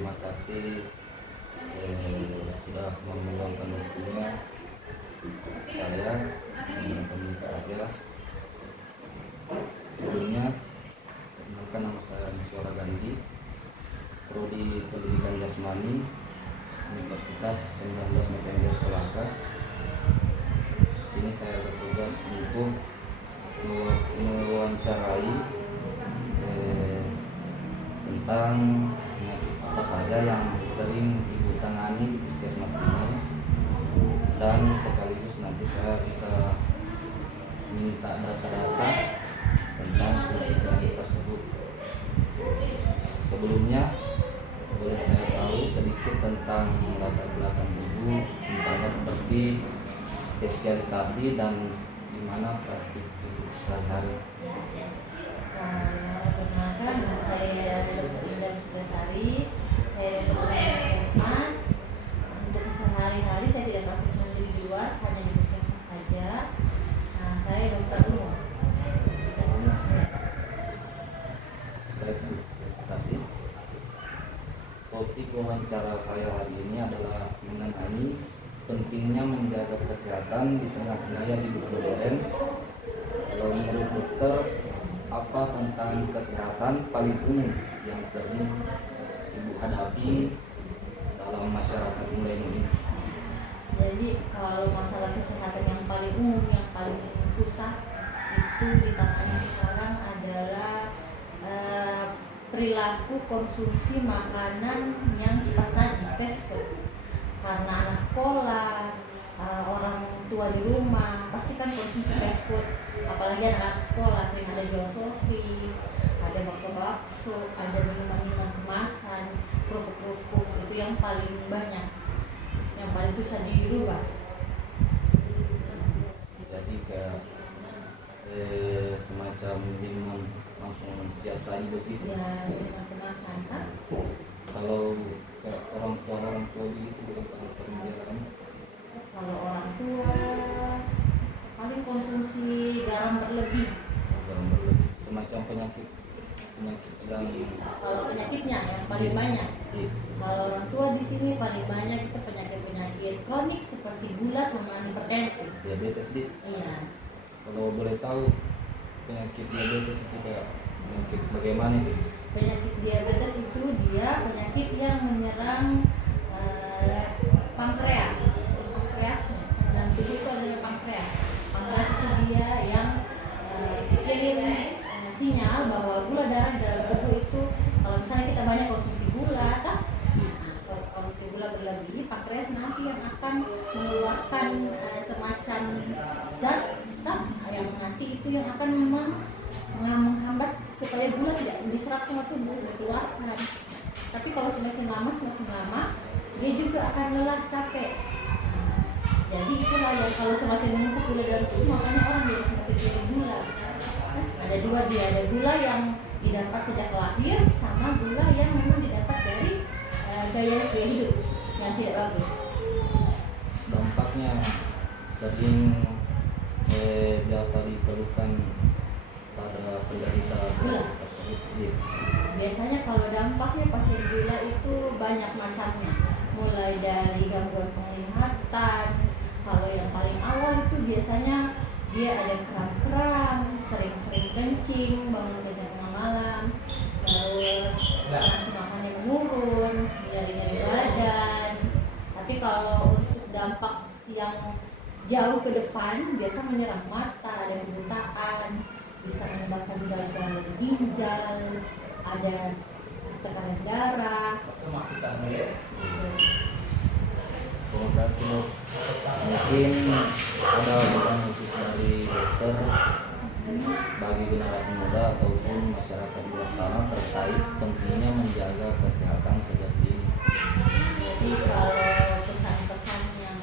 terima kasih sudah meluangkan waktunya saya meminta aja. Sebelumnya, perkenalkan nama saya Miswara Gandhi, Prodi Pendidikan Jasmani, Universitas 19 November Kolaka. Sini saya bertugas untuk mewawancarai tentang penyakit apa saja yang sering ibu tangani di puskesmas ini, dan sekaligus nanti saya bisa minta data-data tentang penyakit tersebut. Sebelumnya boleh saya tahu sedikit tentang latar belakang ibu, misalnya seperti spesialisasi dan di mana praktik ibu sehari-hari. Perkenalkan, nama saya Dr. Indah Sukasari. Saya dokter di puskesmas. Untuk sehari-hari saya tidak praktik mandiri di luar, hanya di puskesmas saja. Nah, saya dokter umum. Baik, terima kasih. Topik wawancara saya hari ini adalah mengenai pentingnya menjaga kesehatan di tengah gaya hidup modern. Kalau menurut dokter, apa tentang kesehatan paling umum yang sering ibu hadapi dalam masyarakat modern ini? Jadi kalau masalah kesehatan yang paling umum, yang paling susah itu ditangani sekarang adalah perilaku konsumsi makanan yang cepat saji, fast food. Karena anak sekolah, orang tua di rumah pasti kan konsumsi fast food, apalagi anak sekolah sering ada jual sosis, ada bakso-bakso, ada minuman-minuman kemasan, kerupuk-kerupuk. Itu yang paling banyak, yang paling susah dirubah. Jadi kayak semacam minuman langsung siap saji begitu. Ya, minuman kemasan. Kalau kayak orang tua itu bukan paling sering dialami. Kalau orang tua paling konsumsi garam berlebih. Semacam penyakit yang Kalau penyakitnya yang paling banyak. Kalau orang tua di sini paling banyak itu penyakit kronik seperti gula sama hipertensi. diabetes di. Iya. Kalau boleh tahu penyakit diabetes itu kayak penyakit bagaimana itu? Penyakit diabetes itu dia penyakit yang menyerang pankreasnya. Dalam tubuh itu ada pankreas. Pankreas itu dia yang kirim sinyal bahwa gula darah di dalam tubuh itu, kalau misalnya kita banyak konsumsi gula, kalau konsumsi gula berlebih, pankreas nanti yang akan mengeluarkan semacam zat yang nanti itu yang akan menghambat supaya gula tidak diserap sama tubuh, dikeluarkan. Tapi kalau semakin lama dia juga akan lelah, capek. Jadi itulah yang kalau semakin menumpuk gula dalam tubuh, makanya orang jadi semakin tinggi gula. Ada dua dia, ada gula yang didapat sejak lahir sama gula yang memang didapat dari gaya hidup yang tidak bagus. Dampaknya sering biasa dikeluhkan pada penderita Gula. tersebut. Biasanya kalau dampaknya pasien gula itu banyak macamnya, mulai dari gangguan penglihatan. Kalau yang paling awal itu biasanya dia ada kram-kram, sering-sering kencing, bangun kencing tengah malam, terus nafsu makannya menurun, nyari-nyari badan. Tapi kalau untuk dampak yang jauh ke depan, biasa menyerang mata, ada kebutaan, bisa menyebabkan gagal ginjal, ada tekanan darah. Terima kasih dok. Mungkin ada pesan khusus dari dokter bagi generasi muda ataupun masyarakat di luar sana terkait pentingnya menjaga kesehatan sejak dini. Jadi kalau pesan-pesan yang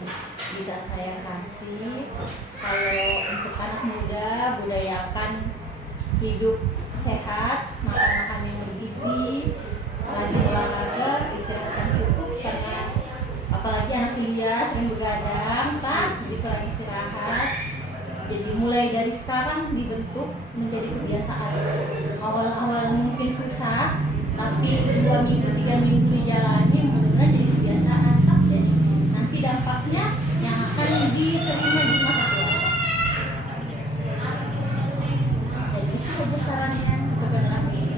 bisa saya kasih, kalau untuk anak muda, budayakan hidup sehat, makan yang bergizi, rajin olahraga, istirahat yang cukup, karena apalagi anak kuliah sering begadang, jadi kurang istirahat. Jadi mulai dari sekarang dibentuk menjadi kebiasaan. Awal-awal mungkin susah, tapi 2 minggu 3 minggu dijalani mudah-mudahan jadi kebiasaan. Jadi nanti dampaknya yang akan diterima di masa tua. Jadi itu besarannya untuk generasi ini.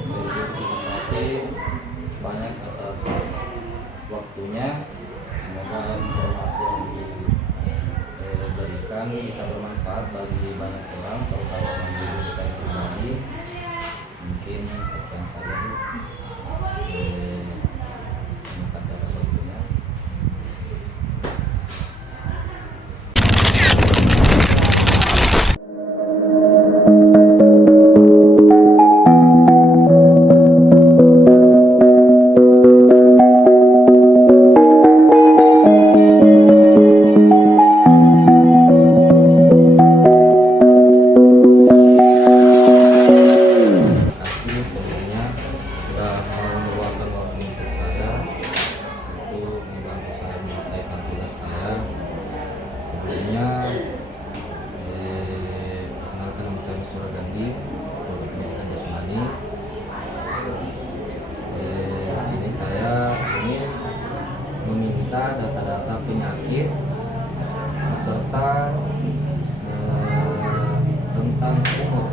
Terima kasih banyak atas waktunya. Semoga informasi yang diberikan bisa bermanfaat bagi banyak orang, terutama bagi diri saya pribadi. Mungkin sekian saja. Terima kasih atas waktunya. Kasih sebelumnya sudah mau meluangkan waktu untuk saya untuk membantu saya menyelesaikan tugas saya. Sebelumnya perkenalkan nama saya Musura Gandhi, Guru Pendidikan Jasmani. Di sini saya ingin meminta data-data penyakit serta tentang umur.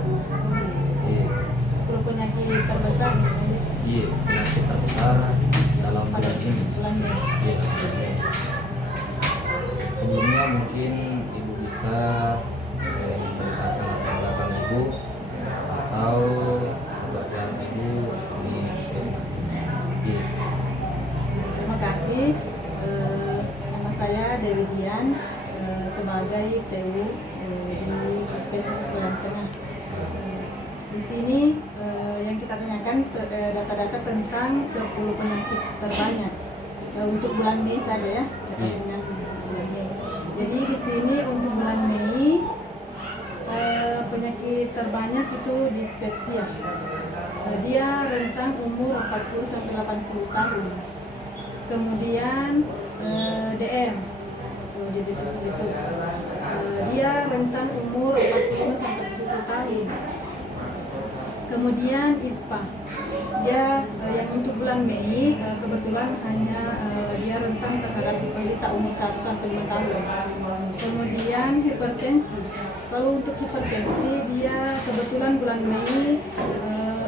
Penyakit terbesar Iya, penyakit terbesar dalam bulan ini. bulan Mei. Iya, oke. Sebelumnya mungkin Ibu bisa menceritakan latar belakang Ibu atau pekerjaan Ibu di puskesmas ini. Iya. Terima kasih. Nama saya Dewi Dian, sebagai TU di Puskesmas Bulan Tengah. Di sini yang kita tanyakan data-data tentang 10 penyakit terbanyak untuk bulan Mei saja ya. Saya kasihnya bulan Mei. Jadi di sini untuk bulan Mei penyakit terbanyak itu dispepsia. Dia rentang umur 40 sampai 80 tahun. Kemudian DM atau diabetes mellitus. Dia rentang umur 45 sampai 70 tahun. Kemudian ISPA, dia yang untuk bulan Mei kebetulan hanya dia rentang terhadap penderita umur 1 sampai 5 tahun. Kemudian hipertensi, kalau untuk hipertensi dia kebetulan bulan Mei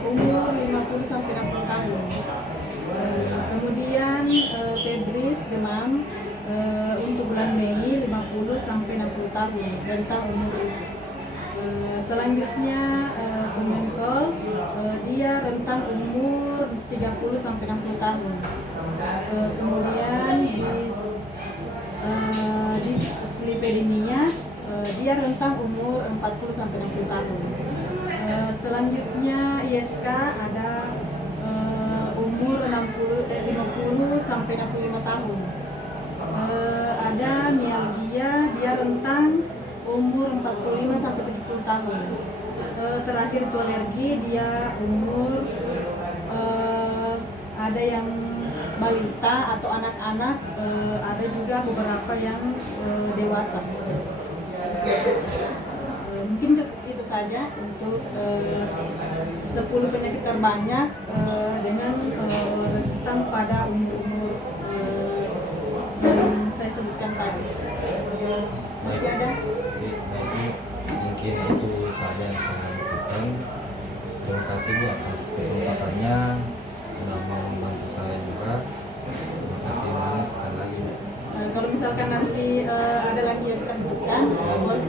umur 50 sampai 60 tahun. Kemudian febris demam untuk bulan Mei 50 sampai 60 tahun rentang umur itu. Selanjutnya Kemenkol, dia rentang umur 30 sampai 60 tahun. Kemudian dislipidemia, dia rentang umur 40 sampai 60 tahun. Selanjutnya ISK ada umur 50 sampai 65 tahun. Ada mialgia, dia rentang umur 45 sampai 70 tahun. Terakhir itu alergi, dia umur ada yang balita atau anak-anak, ada juga beberapa yang dewasa. Mungkin itu saja untuk 10 penyakit terbanyak dengan rentang pada umur-umur yang saya sebutkan tadi. Masih ada? Mungkin itu saja yang saya lakukan. Terima kasih Bu atas kesempatannya, sudah mau membantu saya juga. Terima kasih banyak sekali lagi. Kalau misalkan nanti ada lagi yang kita butuhkan, boleh